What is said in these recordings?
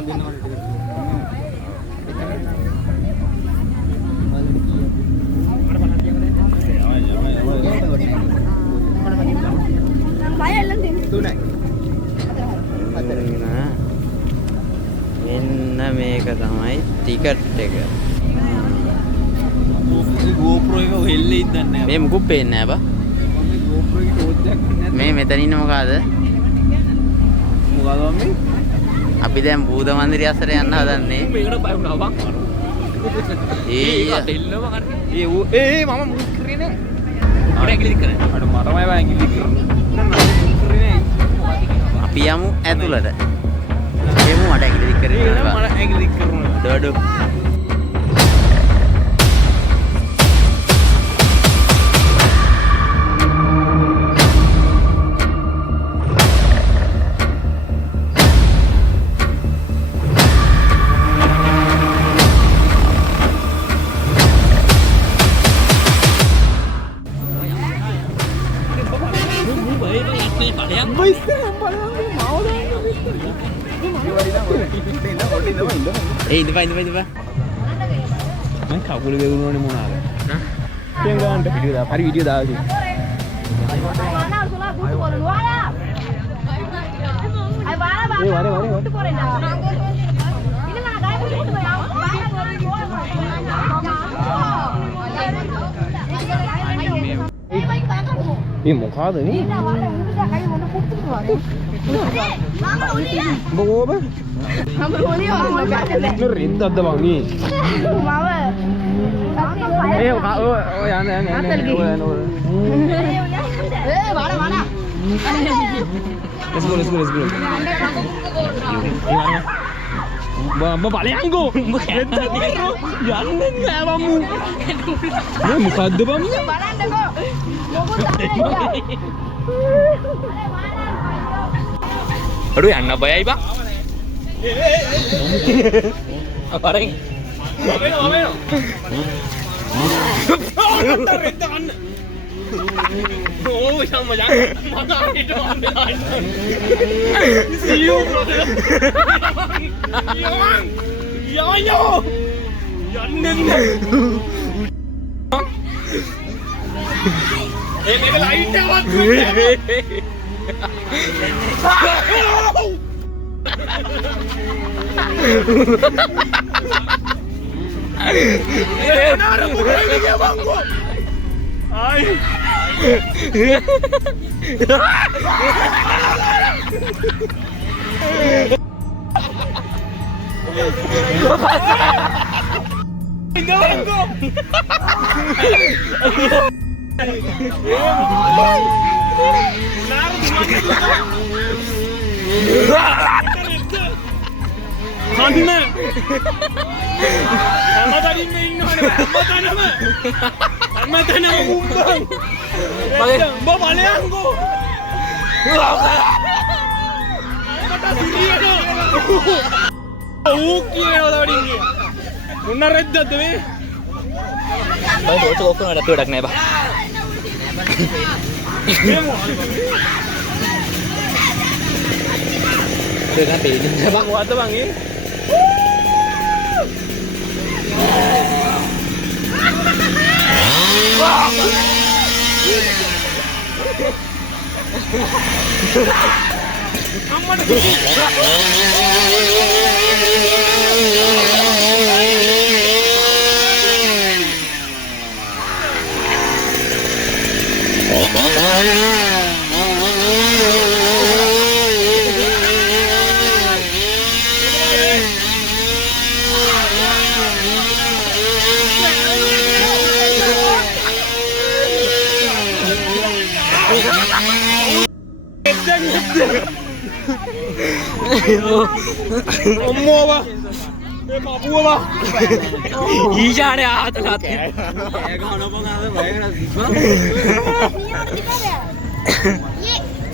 මෙන්න මේක තමයි ටිකට් එක. GoPro එක හෙල්ලෙ ඉඳන්නේ නැහැ. මේ මුකුත් පේන්නේ නැහැ බා. GoPro එකේ ටෝච් එකක් නැහැ. මේ මෙතන ඉන්න මොකද? මොකද මේ? අපි දැන් බුද මන්දිරය අස්සට යන්න හදන්නේ. මේකට බය වුණා බං. ඒ දෙල්ලම කරේ. මම මුත් කරේ නෑ. මට ඇඟිලි දික් කරන්නේ. අර මරමයි ඇඟිලි දික් කරන්නේ. අපි යමු ඇතුළට. එමු මට ඇඟිලි දික් කරේ. මට ඇඟිලි දික් කරනවා. ඩඩු. ඉඳපන්. මම කකුල ගෙවුනෝනේ මොනාද? හා? ගාන්න වීඩියෝ දා. හරි වීඩියෝ දාලා තියෙනවා. මොකද නේ? මොකෝබ? රෙද්දක්ද බං නේ? බලයන්කෝ යන්නේ නෑ බම්මු. මොකද්ද බම්මු? අඩු යන්න බයයි බං. අපරෙන් Oh, sama jangan. Mata itu ambil. See you, brother. Yang. Yo. Yannen. Ini light awak. Benar, bukan dia bangku. Ay. Hanne. Amadari me innone. Amadana umbang. Mbak baleango. Mata siriyana. Ukiyena dawdinge. Munna reddadda me. බයි දෝච ඔක්කොම රට වැඩක් නෑ බා. Dengan pilihan bang, waktu bang ini. Ommo ba? Babu ba? ඊජානේ ආතලත්.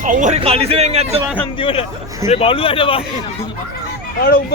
කවුරු කලිසෙන් ඇත්ත බං හන්දියට. මේ බලු වැඩ බං. ආර උඹ